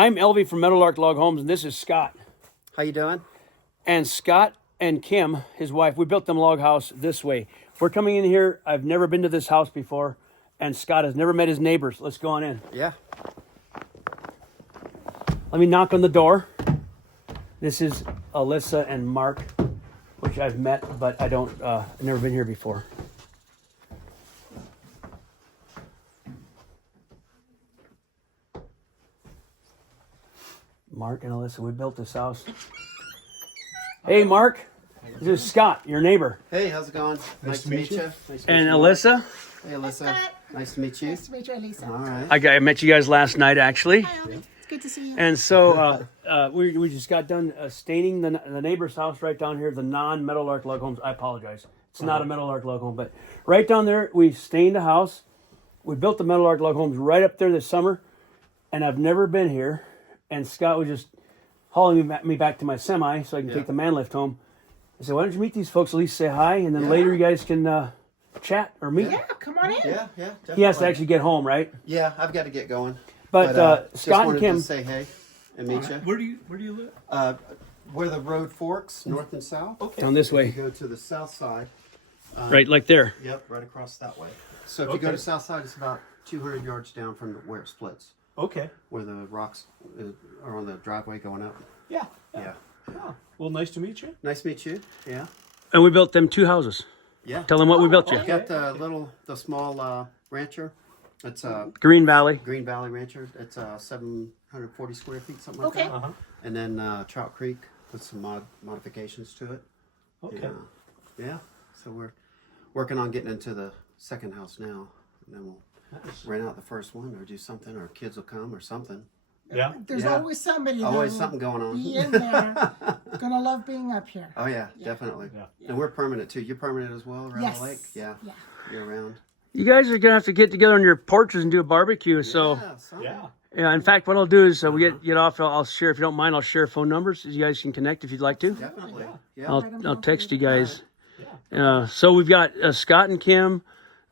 I'm Elvie from Meadowlark Log Homes, and this is Scott. How you doing? And Scott and Kim, his wife, we built them log house this way. We're coming in here. I've never been to this house before, and Scott has never met his neighbors. Let's go on in. Yeah. Let me knock on the door. This is Alyssa and Mark, which I've met, but I've never been here before. Mark and Alyssa, we built this house. Hey, Mark. This is Scott, your neighbor. Hey, how's it going? Nice to meet you. Nice to meet And you. Alyssa. Hey, Alyssa. Nice to meet you. Nice to meet you, Elisa. All right. I met you guys last night, actually. Hi, Elvie. It's good to see you. And so we just got done staining the neighbor's house right down here, the non-Meadowlark Log Homes. I apologize. It's not a Meadowlark Log Home, but right down there, we stained the house. We built the Meadowlark Log Homes right up there this summer, and I've never been here. And Scott was just hauling me back to my semi so I can take the man lift home. I said, why don't you meet these folks, at least say hi, and then later you guys can chat or meet. Yeah, come on in. Yeah, definitely. He has to actually get home, right? Yeah, I've got to get going. But just Scott and wanted Kim. to say hey and meet you. Where do you live? Where the road forks, north and south. Okay. Down this way. If you go to the south side. Right, like there. Yep, right across that way. So if you go to south side, it's about 200 yards down from where it splits, Okay. where the rocks are on the driveway going up. Yeah. Yeah. Oh, well, nice to meet you. Nice to meet you. Yeah. And we built them 2 houses. Yeah. Tell them what we built you. I've got the small rancher. It's Green Valley. Green Valley Rancher. It's 740 square feet, something like Okay. that. And then Trout Creek with some modifications to it. Okay. Yeah. So we're working on getting into the second house now, and then we'll rent out the first one or do something, or kids will come or something. Yeah. There's Yeah. always somebody Always that something going on. will be in there. Gonna love being up here. Oh yeah, definitely. Yeah. And we're permanent too. You're permanent as well around Yes. the lake. Yeah. Yeah. You're around. You guys are going to have to get together on your porches and do a barbecue. So, Yeah. Son. Yeah. yeah, in fact, what I'll do is we get off. I'll share, if you don't mind, I'll share phone numbers. You guys can connect if you'd like to. Definitely. Yeah. I'll text you guys. So we've got Scott and Kim,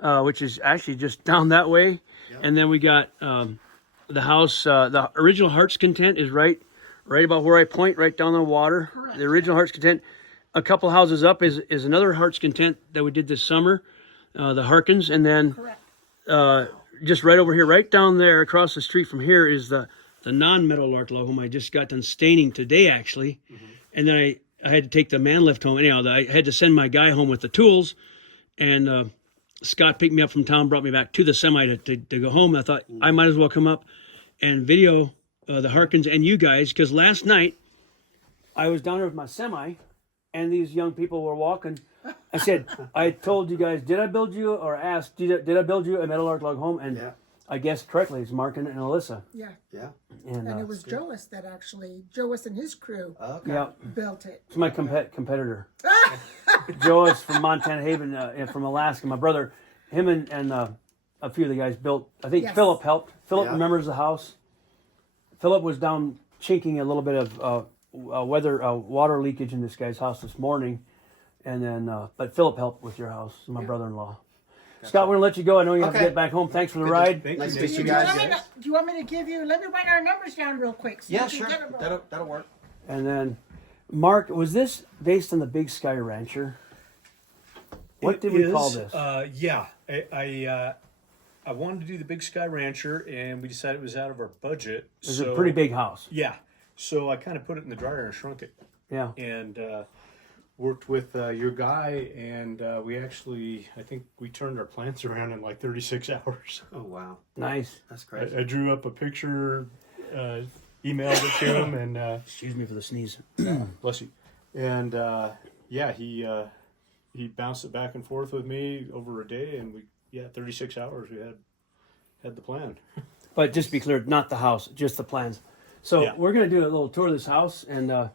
which is actually just down that way. And then we got the house. The original Heart's Content is right about where I point, right down the water. Correct. The original Heart's Content. A couple houses up is another Heart's Content that we did this summer, the Harkins. And then Correct. just right over here, right down there across the street from here is the non-Meadowlark Log Home. I just got done staining today, actually. And then I had to take the man lift home. Anyhow, I had to send my guy home with the tools. And Scott picked me up from town, brought me back to the semi to go home. I thought I might as well come up and video the Harkins and you guys, because last night I was down there with my semi, and these young people were walking. I said, I told you guys, did I build you, or asked, did I build you a Meadowlark Log Home? And I guessed correctly. It's Mark and Alyssa. Yeah. Yeah. And it was Joas that actually, Joas and his crew Okay. Yeah, built it. it's my competitor. Joe is from Montana Haven, and from Alaska. My brother, him and a few of the guys built. I think Yes. Philip helped. Philip Yeah. remembers the house. Philip was down chinking a little bit of water leakage in this guy's house this morning, and then but Philip helped with your house. My brother-in-law. Scott, we're gonna let you go. I know you have to Okay. get back home. Thanks for the ride. Nice to meet Do you you, guys. do you want me to give you, let me write our numbers down real quick. So Yeah, you sure. can get them all. That'll work. And then, Mark, was this based on the Big Sky Rancher? What did we call this? Yeah. I wanted to do the Big Sky Rancher, and we decided it was out of our budget. It was a pretty big house. Yeah. So I kind of put it in the dryer and shrunk it, Yeah. and worked with your guy, and we actually, I think we turned our plants around in like 36 hours. Oh wow, Nice. that's crazy. I drew up a picture, emailed it to him, and Excuse me for the sneeze. bless you. And yeah, he bounced it back and forth with me over a day, and 36 hours we had the plan. But just to be clear, not the house, just the plans. So Yeah. we're going to do a little tour of this house and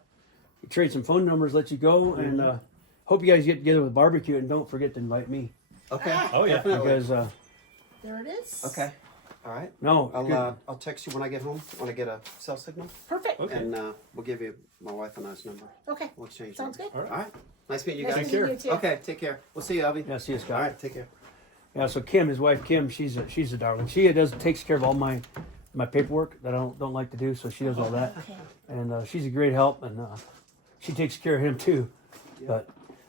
trade some phone numbers, let you go, and hope you guys get together with barbecue, and don't forget to invite me. Okay. Oh yeah. Definitely. Because, There it is. Okay. All right. no, good. I'll text you when I get home, when I get a cell signal, Perfect. Okay. and we'll give you my wife and I's number. Okay. We'll exchange. Sounds numbers. good. All right. Nice meeting you Nice guys. meeting you too. Okay. Take care. We'll see you, Elvie. Yeah, see you, Scott. All right. Take care. Yeah, so Kim, his wife Kim, she's a darling. She takes care of all my my paperwork that I don't like to do, so she does all that. And she's a great help, and she takes care of him too. But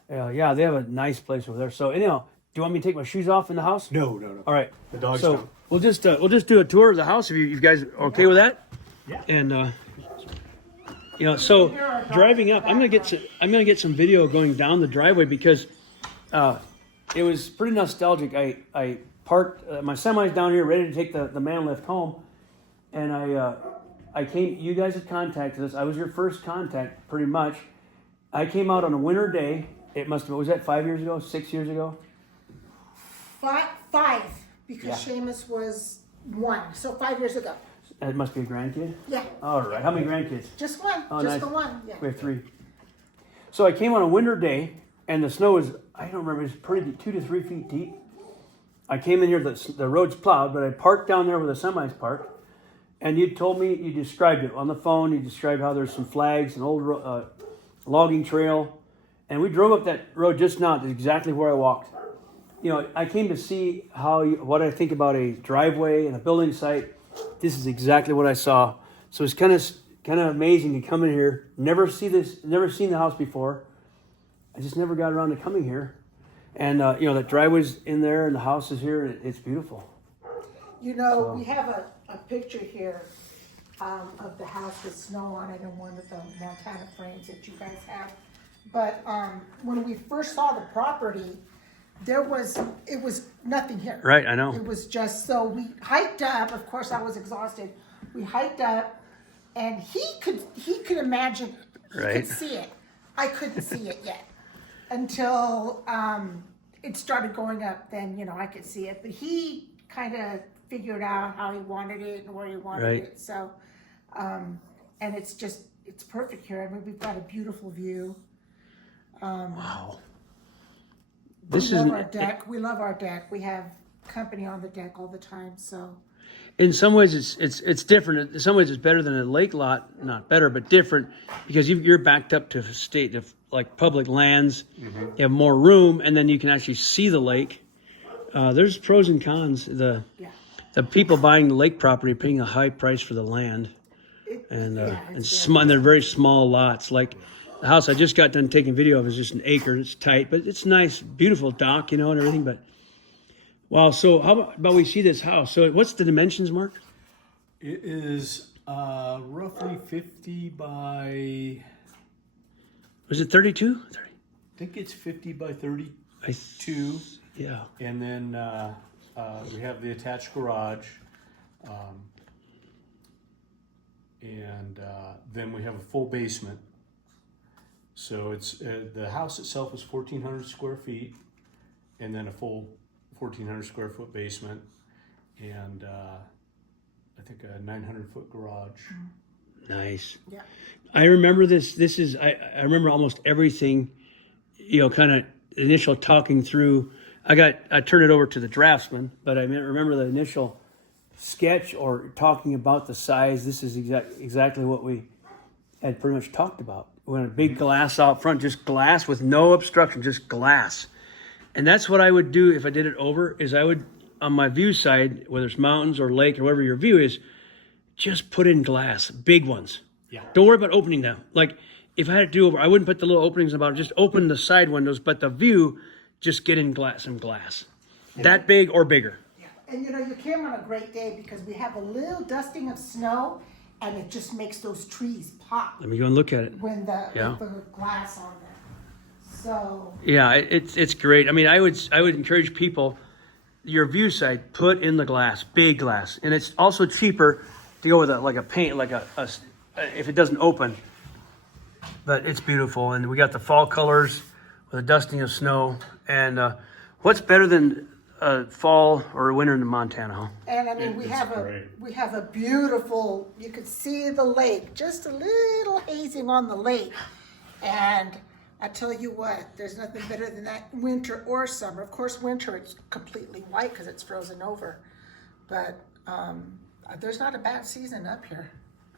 yeah, they have a nice place over there. So anyhow, do you want me to take my shoes off in the house? No. All right. The dogs So don't. we'll just do a tour of the house if you guys are okay with that. Yeah. And so driving up, I'm gonna get some video going down the driveway because it was pretty nostalgic. I parked my semi's down here ready to take the man lift home, and I came. You guys had contacted us. I was your first contact, pretty much. I came out on a winter day. It must have, was that 5 years ago, 6 years ago? Five, because Seamus was 1, so 5 years ago. It must be a grandkid. Yeah. All right. How many grandkids? Just one. Oh, just nice. the one. Yeah. We have 3. So I came on a winter day, and the snow was, I don't remember, it was pretty 2 to 3 feet deep. I came in here, the road's plowed, but I parked down there where the semis parked, and you told me, you described it on the phone, you described how there's some flags, an old logging trail, and we drove up that road just now, to exactly where I walked. You know, I came to see what I think about a driveway and a building site. This is exactly what I saw. So it's kind of amazing to come in here. Never seen the house before. I just never got around to coming here. And the driveway's in there and the house is here. It's beautiful. You know, we have a picture here of the house with snow on it in one of the Montana frames that you guys have. But when we first saw the property, it was nothing here. Right, I know. It was just, so we hiked up. Of course, I was exhausted. We hiked up, and he could imagine, he Right. could see it. I couldn't see it yet until it started going up. Then I could see it, but he kind of figured out how he wanted it and where he wanted Right. it. So, and it's perfect here. I mean, we've got a beautiful view. Wow. We This love is our deck. We love our deck. We have company on the deck all the time. So in some ways it's different. In some ways it's better than a lake lot. Not better, but different because you're backed up to like public lands. Mm-hmm. You have more room, and then you can actually see the lake. There's pros and cons. The people buying the lake property are paying a high price for the land, and they're very small lots. Like the house I just got done taking video of is just an acre. It's tight, but it's nice, beautiful dock, and everything. But wow, so how about we see this house? So what's the dimensions, Mark? It is roughly 50 by, Was it 32? 30. I think it's 50 by 32. Yeah. And then we have the attached garage. And then we have a full basement. So it's the house itself is 1,400 square feet, and then a full 1,400 square foot basement, and I think a 900-foot garage. Nice. yeah. I remember this. This is I remember almost everything. Kind of initial talking through. I turned it over to the draftsman, but I remember the initial sketch or talking about the size. This is exactly what we had pretty much talked about. We had a big glass out front, just glass with no obstruction, just glass. And that's what I would do if I did it over, is I would, on my view side, whether it's mountains or lake or wherever your view is, just put in glass, big ones. Yeah. Don't worry about opening them. Like if I had to do over, I wouldn't put the little openings about it, just open the side windows, but the view, just get in some glass. That big or bigger. And you came on a great day because we have a little dusting of snow, and it just makes those trees pop Let me go and look at it. when with the glass on them. So Yeah, it's great. I mean, I would encourage people, your view side, put in the glass, big glass, and it's also cheaper to go with a paint, like if it doesn't open. But it's beautiful, and we got the fall colors with a dusting of snow. And what's better than fall or winter in Montana? Huh? and I mean we have a beautiful. You could see the lake, just a little hazing on the lake, and I tell you what, there's nothing better than that, winter or summer. Of course, winter it's completely white because it's frozen over, but there's not a bad season up here.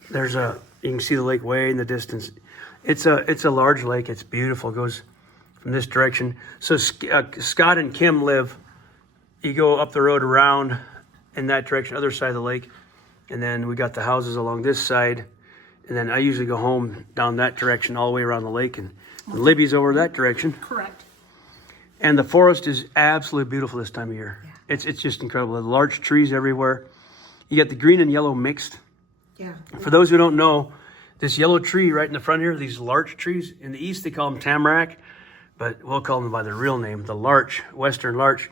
You can see the lake way in the distance. It's a large lake. It's beautiful. It goes from this direction. So Scott and Kim live. You go up the road around in that direction, other side of the lake, And then we got the houses along this side. And then I usually go home down that direction all the way around the lake. And Libby's over that direction. Correct. And the forest is absolutely beautiful this time of year. Yeah. It's just incredible. The large trees everywhere. You got the green and yellow mixed. Yeah. For those who don't know, this yellow tree right in the front here, these larch trees, in the east they call them tamarack, but we'll call them by their real name, the larch, western larch.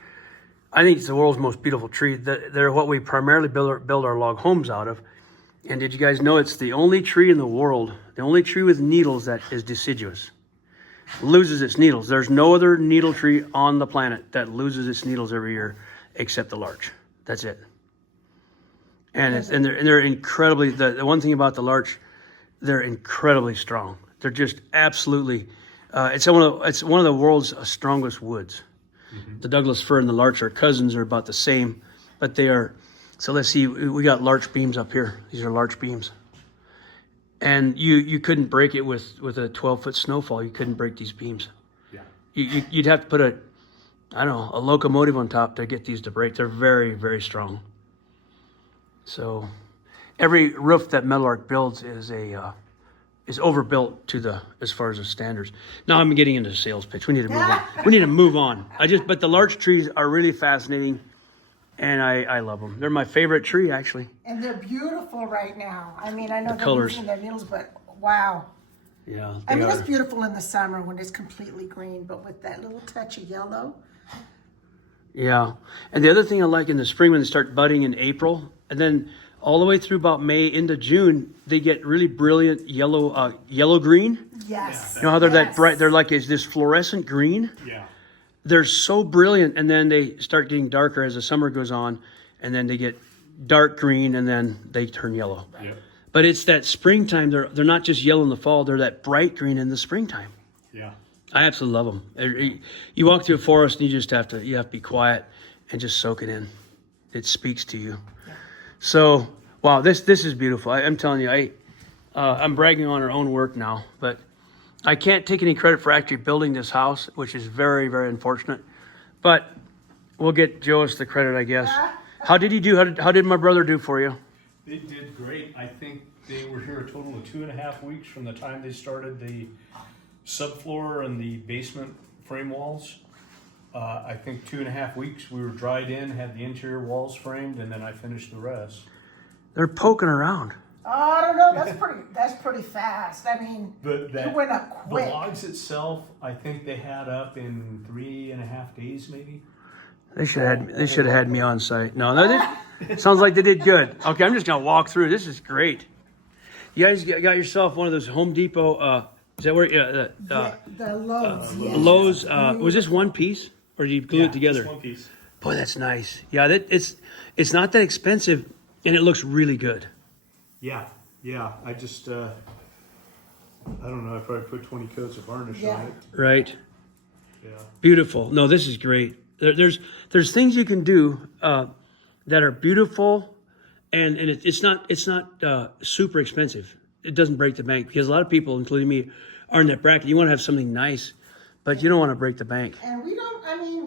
I think it's the world's most beautiful tree. They're what we primarily build our log homes out of. And did you guys know it's the only tree in the world, the only tree with needles that is deciduous? Loses its needles. There's no other needle tree on the planet that loses its needles every year except the larch. That's it. And they're incredibly, the one thing about the larch, they're incredibly strong. They're just absolutely, it's one of the world's strongest woods. Mm-hmm. The Douglas fir and the larch are cousins, are about the same, but they are. So let's see, we got larch beams up here. These are larch beams. And you couldn't break it with a 12-foot snowfall. You couldn't break these beams. Yeah. You'd have to put a locomotive on top to get these to break. They're very, very strong. So every roof that Meadowlark builds is overbuilt as far as the standards. Now I'm getting into the sales pitch. We need to move on. We need to move on. But the larch trees are really fascinating, and I love them. They're my favorite tree, actually. And they're beautiful right now. I mean, I know they're colors. losing their needles, but wow. Yeah. I mean, it's beautiful in the summer when it's completely green, but with that little touch of yellow. Yeah. And the other thing I like in the spring when they start budding in April, and then all the way through about May into June, they get really brilliant yellow green. Yes. You know how they're that bright? They're like this fluorescent green. Yeah. They're so brilliant, and then they start getting darker as the summer goes on, and then they get dark green, and then they turn yellow. Yeah. But it's that springtime. They're not just yellow in the fall. They're that bright green in the springtime. Yeah. I absolutely love them. You walk through a forest, and you have to be quiet and just soak it in. It speaks to you. Yeah. So, wow, this is beautiful. I'm telling you, I'm bragging on our own work now, but I can't take any credit for actually building this house, which is very, very unfortunate. But we'll get Joas the credit, I guess. How did he do? How did my brother do for you? They did great. I think they were here a total of 2.5 weeks from the time they started the subfloor and the basement frame walls. I think 2.5 weeks we were dried in, had the interior walls framed, and then I finished the rest. They're poking around. Oh, I don't know. That's pretty fast. I mean, But you went up quick. The logs itself, I think they had up in 3.5 days, maybe. They should have had me on site. No, sounds like they did good. Okay, I'm just gonna walk through. This is great. You guys got yourself one of those Home Depot. Is that where? The Lowe's. Yes. Lowe's. Was this one piece, or did you glue it together? Just one piece. Boy, that's nice. Yeah, it's not that expensive, and it looks really good. Yeah. I just, I don't know. I probably put 20 coats of varnish on it. Right. Yeah. Beautiful. No, this is great. There's things you can do that are beautiful, and it's not super expensive. It doesn't break the bank, because a lot of people, including me, are in that bracket. You want to have something nice, but you don't want to break the bank. And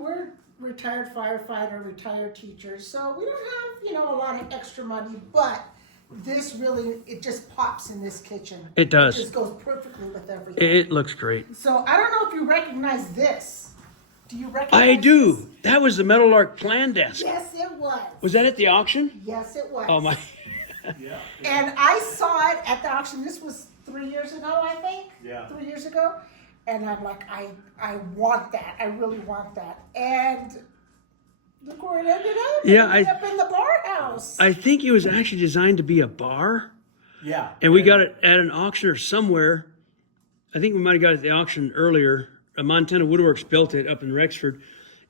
we're retired firefighter, retired teachers, so we don't have, a lot of extra money, but this really, it just pops in this kitchen. It does. It just goes perfectly with everything. It looks great. So I don't know if you recognize this. Do you recognize I do. this? That was the Meadowlark plan desk. Yes, it was. Was that at the auction? Yes, it was. Oh my. Yeah. And I saw it at the auction. This was 3 years ago, I think. Yeah. 3 years ago. And I'm like, I want that. I really want that. And look where it ended up. Yeah, It ended up in the bar house. I think it was actually designed to be a bar. Yeah. And we got it at an auction or somewhere. I think we might have got it at the auction earlier. Montana Woodworks built it up in Rexford.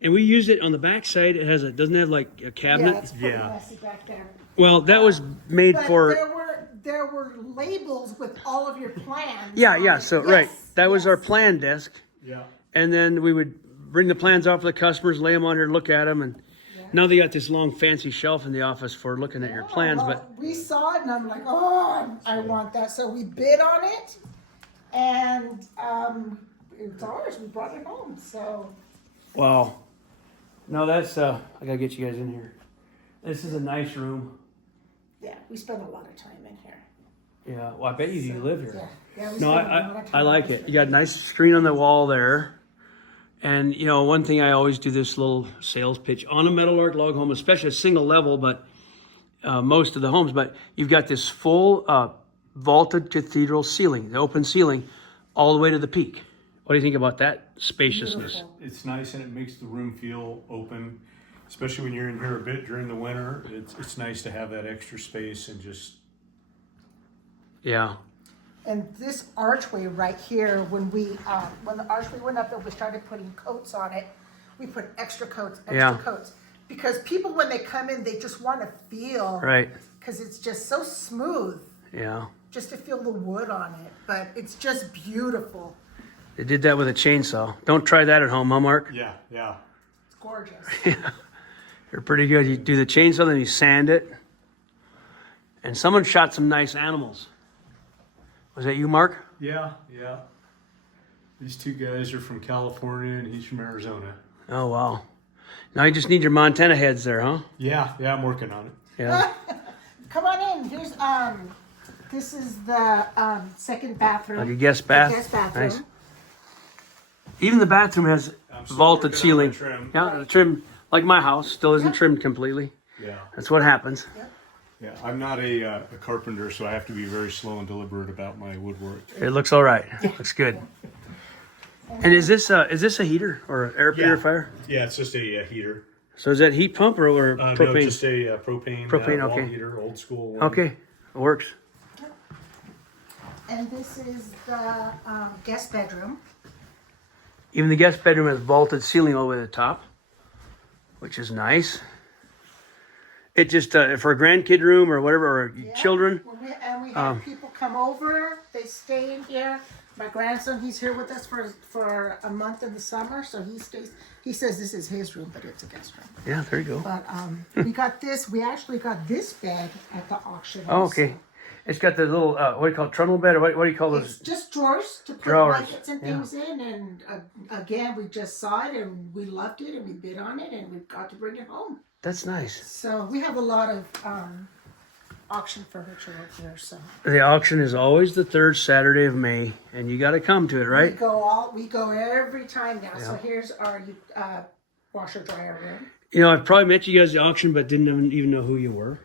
And we used it on the backside. Doesn't it have like a cabinet? Yeah, it's pretty messy back there. Well, that was made But for. there were labels with all of your plans. Yeah. So, Yes, right. That was yes. our plan desk. Yeah. And then we would bring the plans off for the customers, lay them on here, look at them. And now they got this long, fancy shelf in the office for looking at your plans. Well, But we saw it and I'm like, I want that. So we bid on it, and it's ours. We brought it home. So wow. No, that's I gotta get you guys in here. This is a nice room. Yeah, we spend a lot of time in here. Yeah, well, I bet you live here. Yeah, we No, spend a lot of time. I like it. You got a nice screen on the wall there. And, you know, one thing I always do this little sales pitch on a Meadowlark log home, especially a single level, but most of the homes, but you've got this full vaulted cathedral ceiling, the open ceiling, all the way to the peak. What do you think about that spaciousness? Beautiful. It's nice and it makes the room feel open, especially when you're in here a bit during the winter. It's nice to have that extra space and just. Yeah. And this archway right here, when the archway went up and we started putting coats on it, we put extra coats, because people when they come in, they just want to feel, Right. because it's just so smooth, Yeah. just to feel the wood on it. But it's just beautiful. They did that with a chainsaw. Don't try that at home, huh, Mark? Yeah, yeah. It's gorgeous. They're pretty good. You do the chainsaw, then you sand it. And someone shot some nice animals. Was that you, Mark? Yeah, yeah. These two guys are from California and he's from Arizona. Oh, wow. Now you just need your Montana heads there, huh? Yeah, I'm working on it. Yeah. Come on in. Here's this is the second bathroom. Like a guest bath. Guest bathroom. Nice. Even the bathroom has still vaulted working on ceiling. the trim. Yeah, the trim, like my house, still isn't trimmed completely. Yeah. That's what happens. Yeah, I'm not a carpenter, so I have to be very slow and deliberate about my woodwork. It looks all right. Looks good. And is this a heater or an air purifier? Yeah, it's just a heater. So is that heat pump or propane? No, just a propane. Propane, wall okay. heater, old school one. Okay, it works. And this is the guest bedroom. Even the guest bedroom has vaulted ceiling all the way to the top, which is nice. It just for a grandkid room or whatever, or children. We have people come over. They stay in here. My grandson, he's here with us for a month in the summer, so he stays. He says this is his room, but it's a guest room. Yeah, there you go. But we got this. We actually got this bed at the auction. Oh, also. okay. It's got the little what do you call it, trundle bed, or what do you call It's those? just drawers to put Drawers, blankets and things in, and again, we just saw it and we loved it and we bid on it and we've got to bring it home. That's nice. So we have a lot of auction furniture over here. So The auction is always the third Saturday of May, and you got to come to it, right? we go every time now. So here's our washer dryer room. You know, I've probably met you guys at the auction, but didn't even know who you were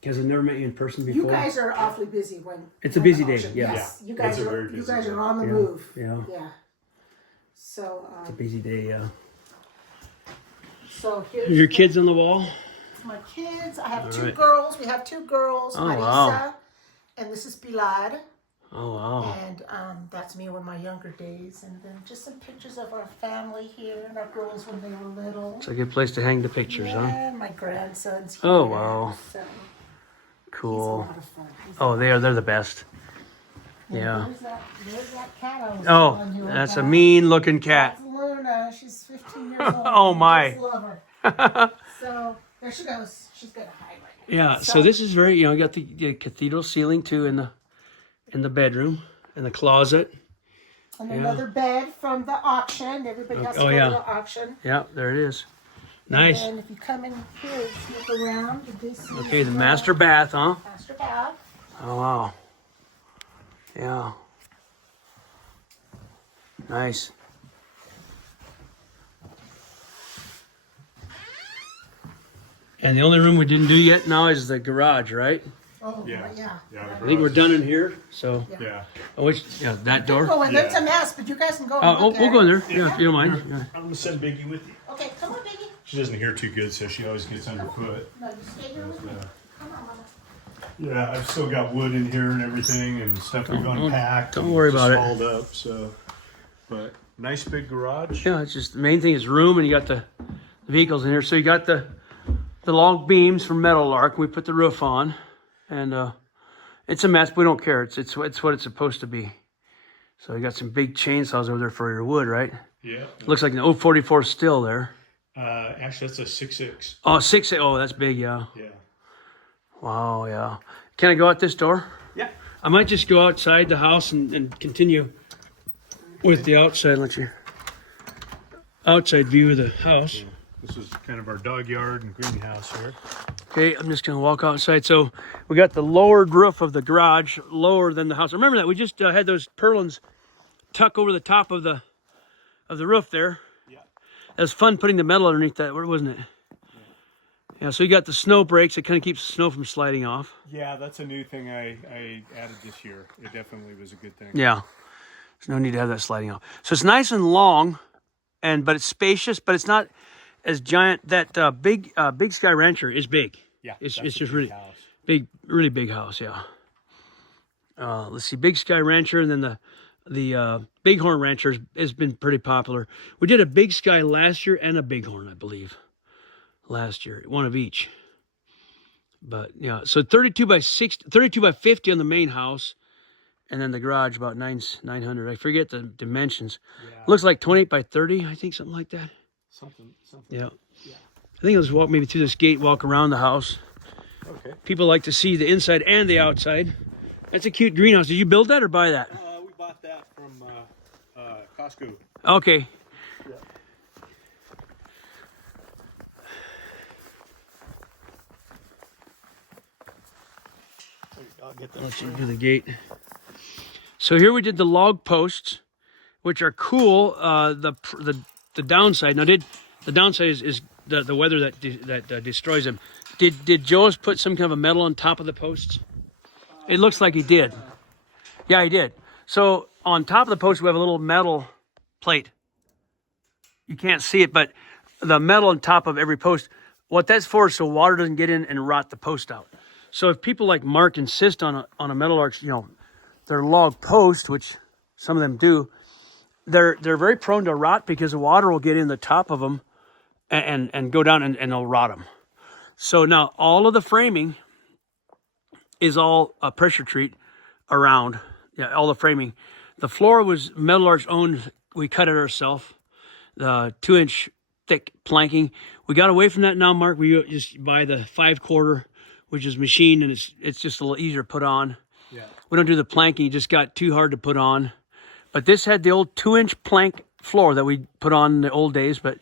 because I've never met you in person before. You guys are awfully busy when It's a when busy the day, auction- yeah. Yes, Yeah, you guys it's a are very busy day. on the move. Yeah. Yeah. So Busy day, yeah. so here's Your kids on the wall? my kids. I have two right. girls. We have two girls, Oh, Marisa, wow. and this is Bilal. Oh, wow. And that's me in my younger days. And then just some pictures of our family here and our girls when they were little. It's a good place to hang the pictures, huh? And my grandsons here. Oh, wow. So he's a Cool. lot of fun. Oh, they're the best. Yeah. There's that cat I was Oh, telling you that's a about. mean-looking cat. That's Luna. She's 15 years old. Oh, my. I just love her. So there she goes. She's gonna hide right now. Yeah, so this is very, you got the cathedral ceiling too in the bedroom, in the closet. And another bed from the auction. Everybody has to Oh, go yeah. to the auction. Yeah, there it is. Nice. And if you come in here, just look around. This is Okay, the master bath, huh? master bath. Oh, wow. Yeah. Nice. And the only room we didn't do yet now is the garage, right? Oh, Yeah. yeah. I think we're done in here, so. Yeah. That door? Oh, and there's a mess, but you guys can go. And Oh, look we'll at go in it. there. Yeah, if you don't mind. Yeah. I'm gonna send Biggie with you. Okay, come on, baby. She doesn't hear too good, so she always gets underfoot. No, you stay here with me. Come on, Mama. Yeah, I've still got wood in here and everything and stuff we've unpacked. don't and worry just about it. hauled up, so. But nice big garage. Yeah, it's just the main thing is room, and you got the vehicles in here. So you got the log beams from Meadowlark. We put the roof on, and it's a mess, but we don't care. It's what it's supposed to be. So you got some big chainsaws over there for your wood, right? Yeah. Looks like an 044 still there. Actually, that's a 6.6. Oh, 6. Oh, that's big, yeah. Yeah. Wow, yeah. Can I go out this door? Yeah. I might just go outside the house and continue with the outside. Let you outside view of the house. This is kind of our dog yard and greenhouse here. Okay, I'm just gonna walk outside. So we got the lowered roof of the garage, lower than the house. Remember that we just had those purlins tuck over the top of the roof there. Yeah. It was fun putting the metal underneath that, wasn't it? Yeah, so you got the snow brakes. It kind of keeps the snow from sliding off. Yeah, that's a new thing I added this year. It definitely was a good thing. Yeah, there's no need to have that sliding off. So it's nice and long, but it's spacious, but it's not as giant. That Big Sky Rancher is big. Yeah, it's that's a just big really house. big, really big house. Yeah. Let's see, Big Sky Rancher, and then the Bighorn Rancher has been pretty popular. We did a Big Sky last year and a Bighorn, I believe. Last year, one of each. But yeah, so 32 by 50 on the main house, and then the garage about 900. I forget the dimensions. Yeah. Looks like 28 by 30, I think, something like that. Something. Yeah. Yeah. I think I'll just walk maybe through this gate, walk around the house. Okay. People like to see the inside and the outside. That's a cute greenhouse. Did you build that or buy that? We bought that from Costco. Okay. Yeah. I'll get Let's do the gate. So here we did the log posts, which are cool. The downside. Now, the downside is the weather that destroys them. Did Joe's put some kind of a metal on top of the posts? It looks like he did. Yeah, he did. So on top of the post we have a little metal plate. You can't see it, but the metal on top of every post. What that's for is so water doesn't get in and rot the post out. So if people like Mark insist on a Meadowlark, their log post, which some of them do, they're very prone to rot because the water will get in the top of them and go down and it'll rot them. So now all of the framing is all a pressure treat around. Yeah, all the framing. The floor was Meadowlark's own. We cut it ourselves. The 2-inch thick planking. We got away from that now, Mark. We just buy the 5/4, which is machined, and it's just a little easier to put on. Yeah. We don't do the planking. It just got too hard to put on. But this had the old 2-inch plank floor that we put on in the old days, but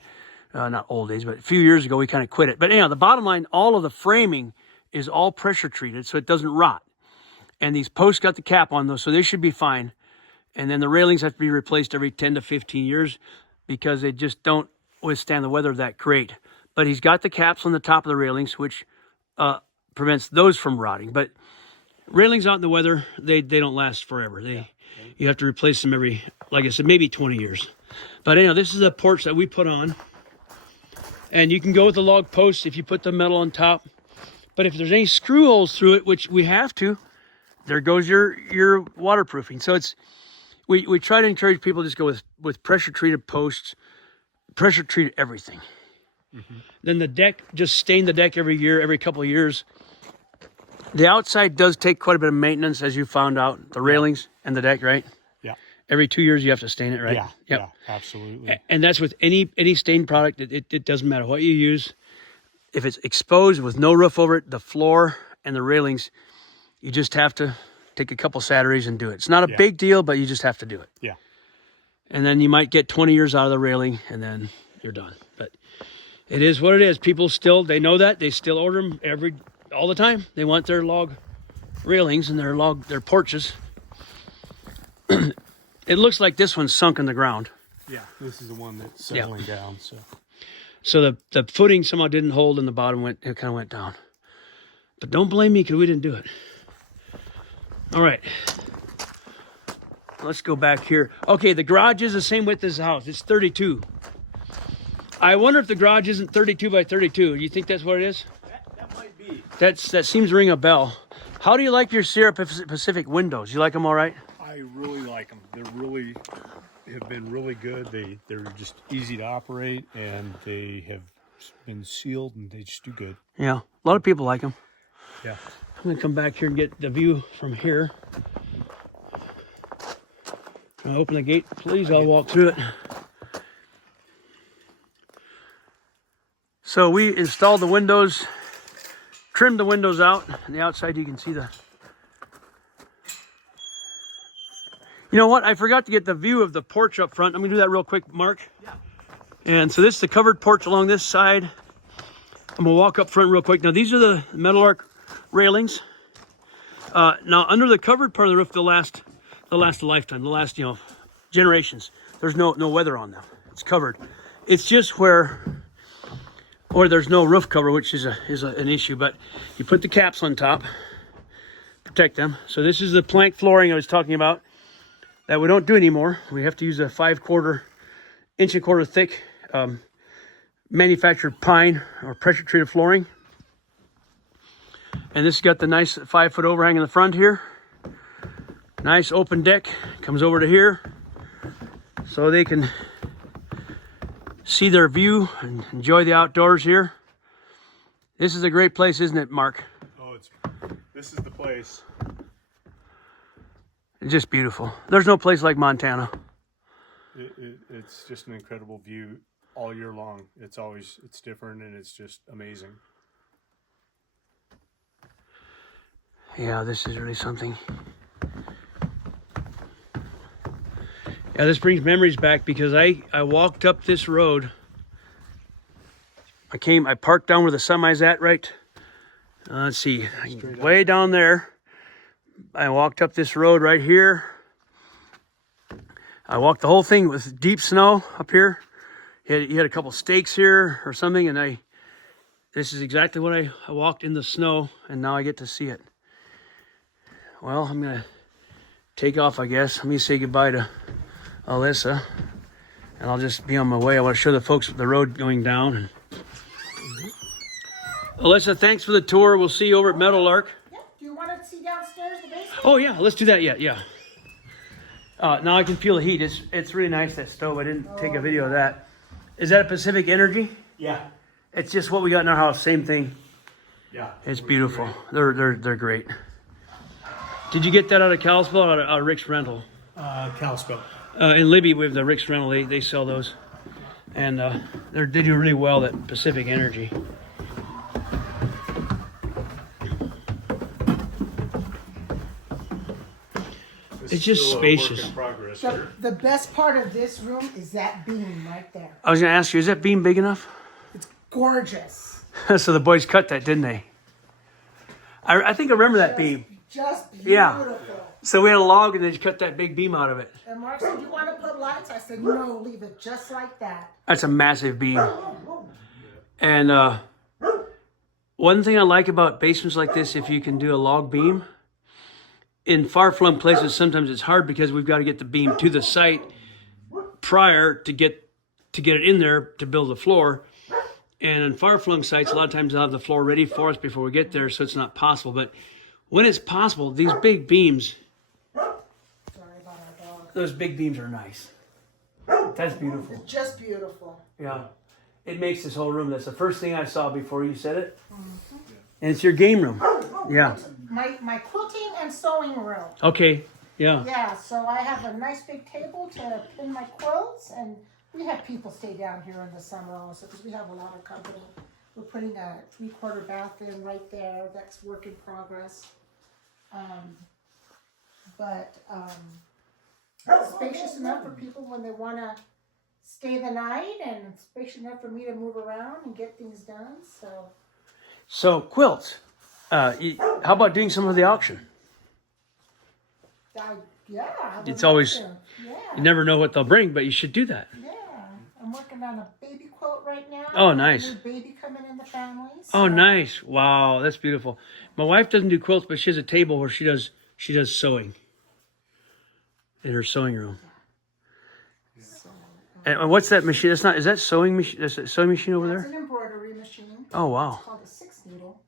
not old days, but a few years ago we kind of quit it. But anyhow, the bottom line, all of the framing is all pressure treated so it doesn't rot. And these posts got the cap on those, so they should be fine. And then the railings have to be replaced every 10 to 15 years because they just don't withstand the weather that great. But he's got the caps on the top of the railings, which prevents those from rotting. But railings out in the weather, they don't last forever. You have to replace them every, like I said, maybe 20 years. But anyhow, this is the porch that we put on. And you can go with the log posts if you put the metal on top. But if there's any screw holes through it, which we have to, there goes your waterproofing. So we try to encourage people to just go with pressure treated posts, pressure treated everything. Mm-hmm. Then the deck, just stain the deck every couple of years. The outside does take quite a bit of maintenance, as you found out, the railings and the deck, right? Yeah. Every 2 years you have to stain it, right? Yeah. Yep. Yeah, absolutely. And that's with any stain product. It doesn't matter what you use. If it's exposed with no roof over it, the floor and the railings, you just have to take a couple Saturdays and do it. It's not a big deal, but you just have to do it. Yeah. And then you might get 20 years out of the railing, and then you're done. But it is what it is. People still, they know that. They still order them all the time. They want their log railings and their porches. It looks like this one's sunk in the ground. Yeah, this is the one that's settling down. So the footing somehow didn't hold, and the bottom kind of went down. But don't blame me because we didn't do it. All right. Let's go back here. Okay, the garage is the same width as the house. It's 32. I wonder if the garage isn't 32 by 32. Do you think that's what it is? That might be. That seems to ring a bell. How do you like your Sierra Pacific windows? You like them all right? I really like them. Have been really good. They're just easy to operate, and they have been sealed, and they just do good. Yeah, a lot of people like them. Yeah. I'm gonna come back here and get the view from here. Can I open the gate, please? I'll walk through it. So we installed the windows, trimmed the windows out. On the outside, you can see the... You know what? I forgot to get the view of the porch up front. I'm gonna do that real quick, Mark. Yeah. And so this is the covered porch along this side. I'm gonna walk up front real quick. Now these are the Meadowlark railings. Now under the covered part of the roof, the last a lifetime, the last generations. There's no weather on them. It's covered. It's just where there's no roof cover, which is an issue. But you put the caps on top, protect them. So this is the plank flooring I was talking about that we don't do anymore. We have to use a 5/4 inch and quarter thick manufactured pine or pressure treated flooring. And this has got the nice 5-foot overhang in the front here. Nice open deck, comes over to here so they can see their view and enjoy the outdoors here. This is a great place, isn't it, Mark? Oh, this is the place. It's just beautiful. There's no place like Montana. It's just an incredible view all year long. It's different and it's just amazing. Yeah, this is really something. Yeah, this brings memories back because I walked up this road. I parked down where the semi's at, right? Let's see, way down there. I walked up this road right here. I walked the whole thing with deep snow up here. You had a couple stakes here or something, and this is exactly what I walked in the snow, and now I get to see it. Well, I'm gonna take off, I guess. Let me say goodbye to Alyssa, and I'll just be on my way. I want to show the folks the road going down. Alyssa, thanks for the tour. We'll see you over at Meadowlark. Yeah. Do you want to see downstairs the basement? Oh yeah, let's do that. Yeah. Now I can feel the heat. It's really nice, that stove. I didn't take a video of that. Is that a Pacific Energy? Yeah. It's just what we got in our house. Same thing. Yeah. It's beautiful. They're great. Did you get that out of Kalispell or out of Rick's Rental? Kalispell. In Libby, we have the Rick's Rental. They sell those, and they do really well at Pacific Energy. It's just spacious. The best part of this room is that beam right there. I was going to ask you, is that beam big enough? It's gorgeous. So the boys cut that, didn't they? I think I remember that beam. Just beautiful. Yeah. So we had a log and they cut that big beam out of it. And Mark said, "You want to put lights?" I said, "No, leave it just like that." That's a massive beam. And one thing I like about basements like this, if you can do a log beam, in far-flung places, sometimes it's hard because we've got to get the beam to the site prior to get it in there to build the floor. And in far-flung sites, a lot of times they'll have the floor ready for us before we get there, so it's not possible. But when it's possible, these big beams, Sorry about our dog. those big beams are nice. That's beautiful. It's just beautiful. Yeah. It makes this whole room. That's the first thing I saw before you said it. Mm-hmm. And it's your game room. Yeah. My quilting and sewing room. Okay. Yeah. Yeah, so I have a nice big table to pin my quilts, and we have people stay down here in the summer also because we have a lot of company. We're putting a 3/4 bath in right there. That's work in progress. It's spacious enough for people when they want to stay the night, and spacious enough for me to move around and get things done. So quilts. How about doing some of the auction? It's always, you never know what they'll bring, but you should do that. Yeah, I'm working on a baby quilt right now. Oh, nice. A new baby coming in the family. Oh, nice. Wow, that's beautiful. My wife doesn't do quilts, but she has a table where she does sewing in her sewing room. And what's that machine? Is that sewing machine? That's a sewing machine over It's there? an embroidery machine. Oh, wow. It's called a 6-needle.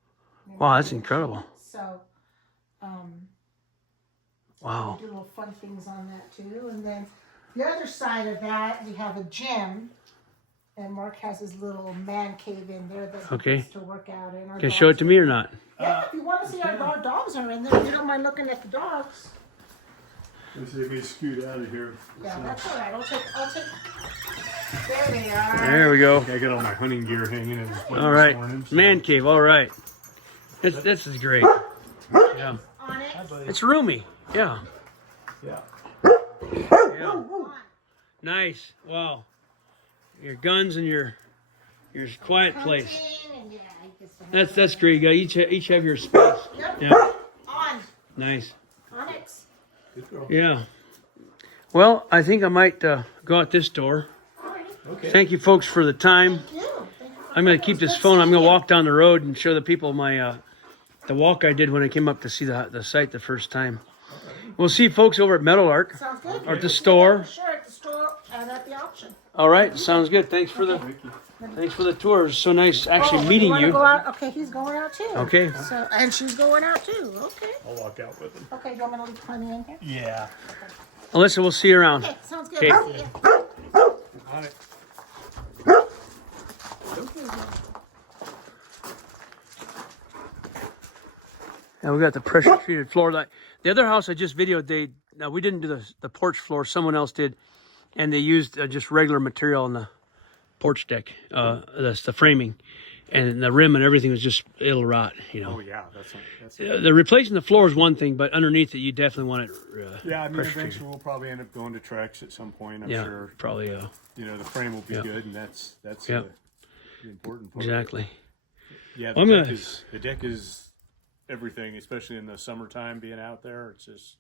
Wow, that's incredible. So, Wow. we do little fun things on that too. And then the other side of that, we have a gym. And Mark has his little man cave in there that he Okay. gets to work out in. Our Can you show it dogs- to me or not? Yeah, if you want to see our dogs are in there, if you don't mind looking at the dogs. Let's see if we scoot out of here. Yeah, that's all right. I'll take. There they are. There we go. I got all my hunting gear hanging in this place All right. this morning, so- Man cave, all right. This is great. Yeah. On it. It's roomy. Yeah. Yeah. Yeah. Nice. Wow. your guns and your quiet place. Hunting and, yeah, he gets to have That's great. You got each have your space. Yep. Yeah, on nice. it. Good girl. Yeah. Well, I think I might go out this door. Okay. Thank you, folks, for the time. Thank you. Thank you for I'm going coming. to keep It was this good phone. I'm going seeing to you. walk down the road and show the people my the walk I did when I came up to see the site the first time. We'll see you folks over at Meadowlark. Sounds good. Or at the See you store. later. Sure, at the store and at the auction. All right, sounds good. Thanks for the tour. It was so nice actually meeting wanna you. Go out? Okay, he's going out too. Okay. So, and she's going out too. Okay. I'll walk out with him. Okay, you want me to leave Honey in here? Yeah. Alyssa, we'll see you around. Okay, sounds good. Okay. See ya. On it. And we got the pressure treated floor. The other house I just videoed, we didn't do the porch floor. Someone else did, and they used just regular material on the porch deck. That's the framing, and the rim and everything was just it'll rot. Oh yeah, that's The replacing the floor is one thing, but underneath it you definitely want it. yeah. I mean, pressure treated. eventually we'll probably end up going to Trex at some point. I'm Yeah, sure. probably. You know, the frame will be Yeah. good, and that's Yeah. the important part. Exactly. Yeah, I'm the gonna- deck is everything, especially in the summertime. Being out there, it's just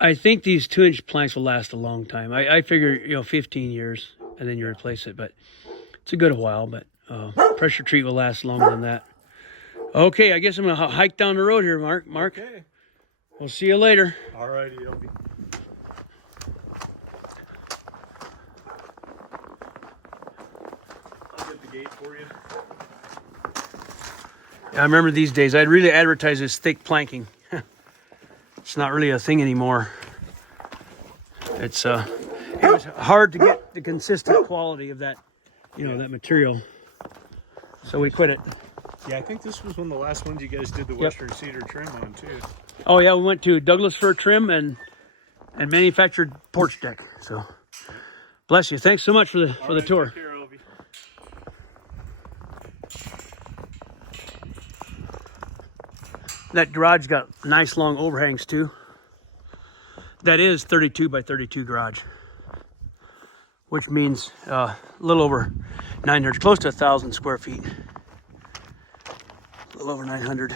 I think these 2-inch planks will last a long time. I figure 15 years, and then you replace it, but it's a good while. But pressure treat will last longer than that. Okay, I guess I'm gonna hike down the road here, Mark. okay. We'll see you later. All righty, Elvie. I'll get the gate for you. I remember these days I'd really advertise this thick planking. It's not really a thing anymore. It was hard to get the consistent quality of that, that material. So we quit it. Yeah, I think this was one of the last ones you guys did the Western cedar trim on too. Oh yeah, we went to Douglas fir trim and manufactured porch deck. So bless you. Thanks so much for the tour. Take care, Elvie. That garage got nice long overhangs too. That is 32 by 32 garage, which means a little over 900, close to 1,000 square feet. A little over 900.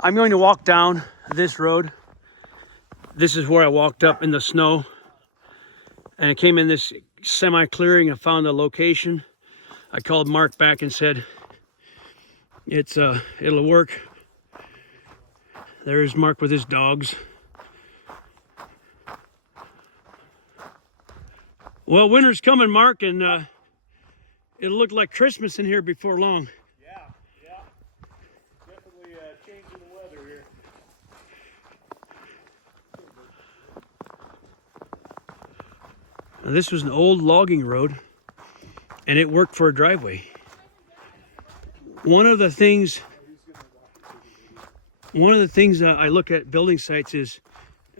I'm going to walk down this road. This is where I walked up in the snow, and I came in this semi-clearing. I found the location. I called Mark back and said, it'll work. There's Mark with his dogs. Well, winter's coming, Mark, and it'll look like Christmas in here before long. Yeah. Definitely changing the weather here. Now, this was an old logging road, and it worked for a driveway. One of the things I look at building sites is,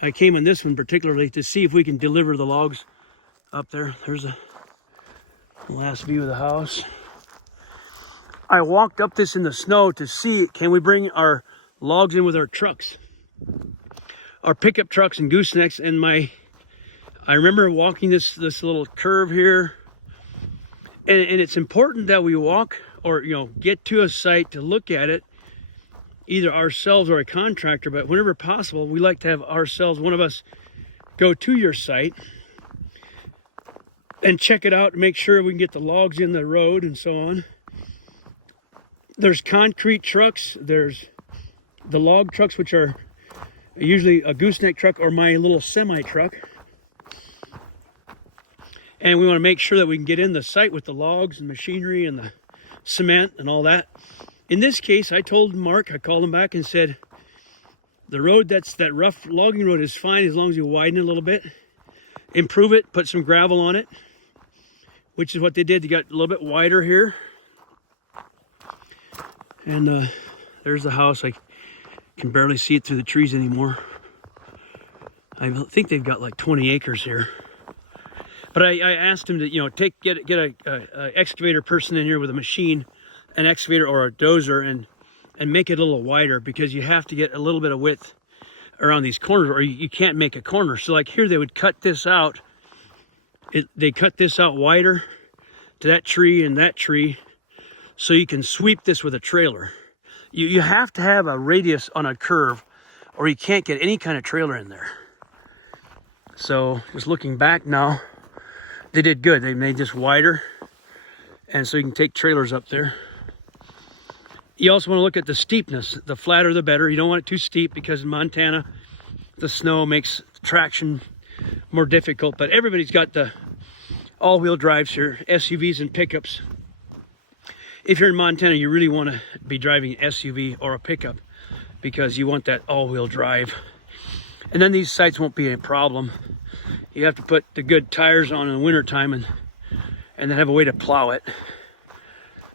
I came on this one particularly to see if we can deliver the logs up there. There's a last view of the house. I walked up this in the snow to see, can we bring our logs in with our trucks, our pickup trucks and goosenecks. And I remember walking this little curve here, and it's important that we walk or get to a site to look at it, either ourselves or a contractor, but whenever possible we like to have ourselves, one of us, go to your site and check it out and make sure we can get the logs in the road and so on. There's concrete trucks, there's the log trucks, which are usually a gooseneck truck or my little semi truck, and we want to make sure that we can get in the site with the logs and machinery and the cement and all that. In this case, I told Mark, I called him back and said, the road, that rough logging road is fine as long as you widen it a little bit, improve it, put some gravel on it, which is what they did. They got a little bit wider here. And there's the house. I can barely see it through the trees anymore. I think they've got like 20 acres here. But I asked him to, get a excavator person in here with a machine, an excavator or a dozer, and make it a little wider, because you have to get a little bit of width around these corners or you can't make a corner. So like here, they would cut this out they cut this out wider to that tree and that tree, so you can sweep this with a trailer. You have to have a radius on a curve, or you can't get any kind of trailer in there. So just looking back now, they did good. They made this wider, and so you can take trailers up there. You also want to look at the steepness. The flatter the better. You don't want it too steep, because in Montana the snow makes traction more difficult. But everybody's got the all-wheel drives here, SUVs and pickups. If you're in Montana, you really want to be driving an SUV or a pickup, because you want that all-wheel drive. And then these sites won't be a problem. You have to put the good tires on in the wintertime and then have a way to plow it,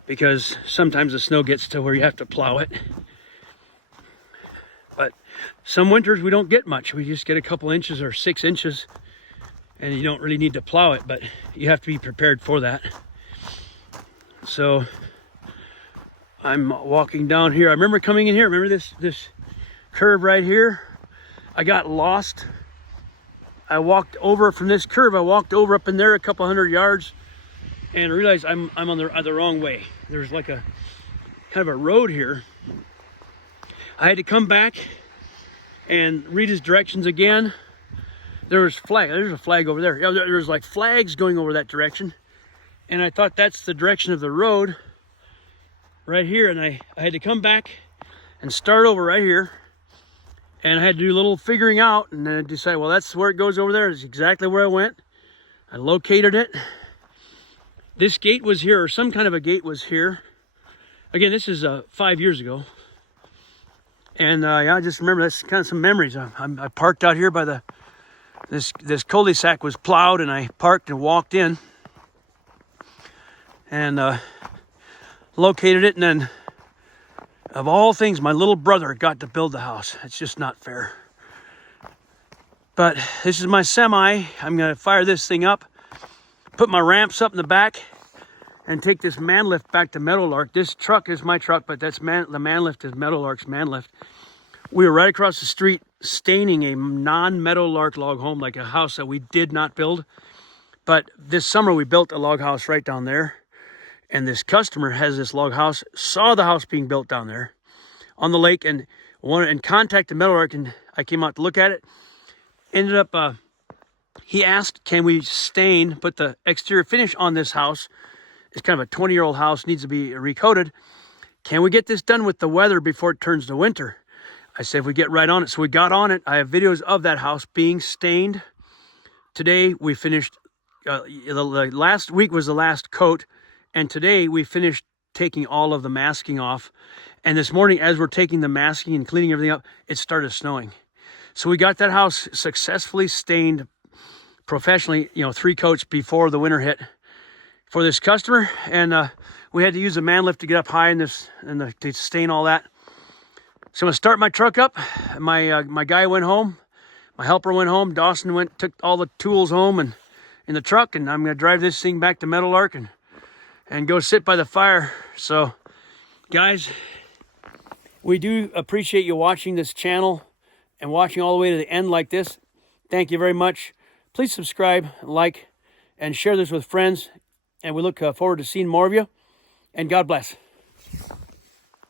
because sometimes the snow gets to where you have to plow it. But some winters we don't get much. We just get a couple inches or 6 inches, and you don't really need to plow it, but you have to be prepared for that. So I'm walking down here. I remember coming in here. Remember this curve right here? I got lost. I walked over from this curve. I walked over up in there a couple hundred yards, and I realized I'm on the wrong way. There's like a kind of a road here. I had to come back and read his directions again. There was flag. There's a flag over there. Yeah, there's like flags going over that direction, and I thought that's the direction of the road right here. And I had to come back and start over right here, and I had to do a little figuring out, and then I decided, well, that's where it goes over there. It's exactly where I went. I located it. This gate was here, or some kind of a gate was here. Again, this is 5 years ago. And yeah, I just remember that's kind of some memories. I parked out here by this cul-de-sac was plowed, and I parked and walked in and located it. And then, of all things, my little brother got to build the house. It's just not fair. But this is my semi. I'm going to fire this thing up, put my ramps up in the back, and take this man lift back to Meadowlark. This truck is my truck, but the man lift is Meadowlark's man lift. We were right across the street staining a non-Meadowlark log home, like a house that we did not build. But this summer we built a log house right down there. And this customer has this log house, saw the house being built down there on the lake, and contacted Meadowlark, and I came out to look at it. Ended up, he asked, can we stain, put the exterior finish on this house? It's kind of a 20-year-old house, needs to be recoated. Can we get this done with the weather before it turns to winter? I said, if we get right on it. So we got on it. I have videos of that house being stained. Today we finished, the last week was the last coat. And today we finished taking all of the masking off. And this morning, as we're taking the masking and cleaning everything up, it started snowing. So we got that house successfully stained professionally, 3 coats before the winter hit for this customer. And we had to use a man lift to get up high in this and to stain all that. So I'm gonna start my truck up. My guy went home. My helper went home. Dawson took all the tools home and in the truck, and I'm gonna drive this thing back to Meadowlark and go sit by the fire. So guys, we do appreciate you watching this channel and watching all the way to the end like this. Thank you very much. Please subscribe, like, and share this with friends. And we look forward to seeing more of you. And God bless.